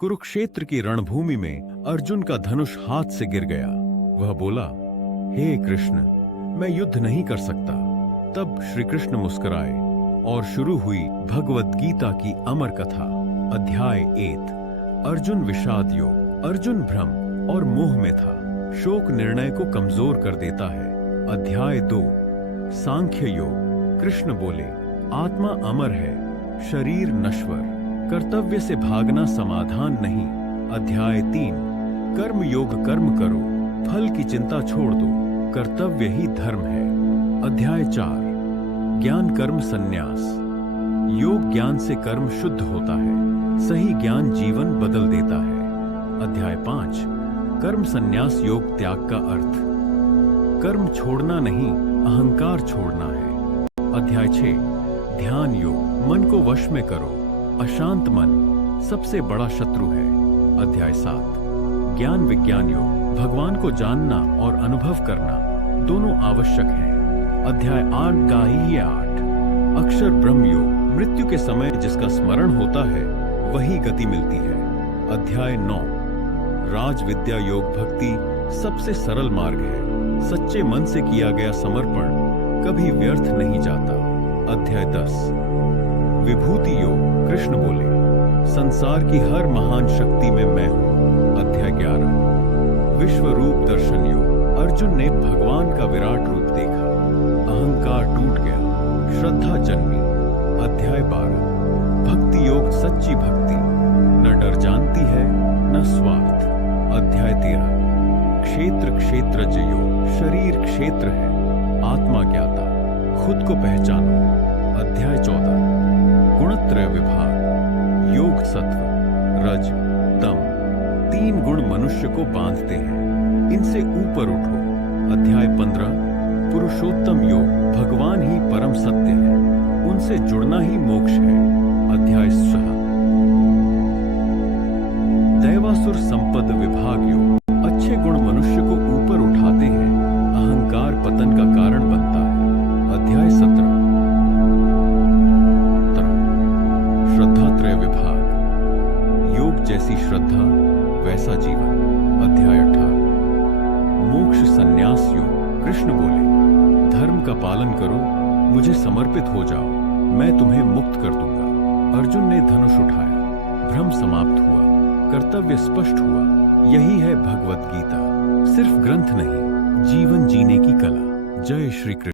कुरुक्षेत्र की रणभूमि में अर्जुन का धनुष हाथ से गिर गया। वह बोला, हे कृष्ण, मैं युद्ध नहीं कर सकता। तब श्री कृष्ण मुस्कुराए और शुरू हुई भगवत गीता की अमर कथा। अध्याय 1। अर्जुन विषाद योग। अर्जुन भ्रम और मोह में था। शोक निर्णय को कमजोर कर देता है। अध्याय 2। सांख्य योग। कृष्ण बोले, आत्मा अमर है, शरीर नश्वर, कर्तव्य से भागना समाधान नहीं। अध्याय 3। कर्म योग। कर्म करो, फल की चिंता छोड़ दो, कर्तव्य ही धर्म है। अध्याय 4। ज्ञान कर्म संन्यास। योग ज्ञान से कर्म शुद्ध होता है, सही ज्ञान जीवन बदल देता है। अध्याय 5। कर्म संन्यास योग त्याग का अर्थ। कर्म छोड़ना नहीं, अहंकार छोड़ना है। अध्याय 6। ध्यान योग। मन को वश में करो, अशांत मन सबसे बड़ा शत्रु है। अध्याय 7। ज्ञान विज्ञान योग। भगवान को जानना और अनुभव करना दोनों आवश्यक हैं। अध्याय 8 का ही ये 8। अक्षर ब्रह्म योग। मृत्यु के समय जिसका स्मरण होता है वही गति मिलती है। अध्याय 9। राज विद्या योग। भक्ति सबसे सरल मार्ग है। सच्चे मन से किया गया समर्पण कभी व्यर्थ नहीं जाता। अध्याय 10। विभूति योग। कृष्ण बोले, संसार की हर महान शक्ति में मैं हूं। अध्याय 11। विश्व रूप दर्शन योग। अर्जुन ने भगवान का विराट रूप देखा, अहंकार टूट गया, श्रद्धा जन्मी। अध्याय 12। भक्ति योग। सच्ची भक्ति न डर जानती है न स्वार्थ। अध्याय 13। क्षेत्र क्षेत्रज्ञ योग। शरीर क्षेत्र है, आत्मा ज्ञाता, खुद को पहचानो। अध्याय 14। गुणत्रय विभाग योग। सत्व, रज, तम 3 गुण मनुष्य को बांधते हैं, इनसे ऊपर उठो। अध्याय 15। पुरुषोत्तम योग। भगवान ही परम सत्य है, उनसे जुड़ना ही मोक्ष है। अध्याय 16। दैवासुर संपद विभाग योग। अच्छे गुण मनुष्य को ऊपर उठाते हैं, अहंकार पतन का कारण बनता है। अध्याय 17। श्रद्धात्रय विभाग योग। जैसी श्रद्धा वैसा जीवन। अध्याय 18। मोक्ष संन्यास योग। कृष्ण बोले, धर्म का पालन करो, मुझे समर्पित हो जाओ, मैं तुम्हें मुक्त कर दूंगा। अर्जुन ने धनुष उठाया, भ्रम समाप्त हुआ, कर्तव्य स्पष्ट हुआ। यही है भगवत गीता, सिर्फ ग्रंथ नहीं, जीवन जीने की कला। जय श्री कृष्ण।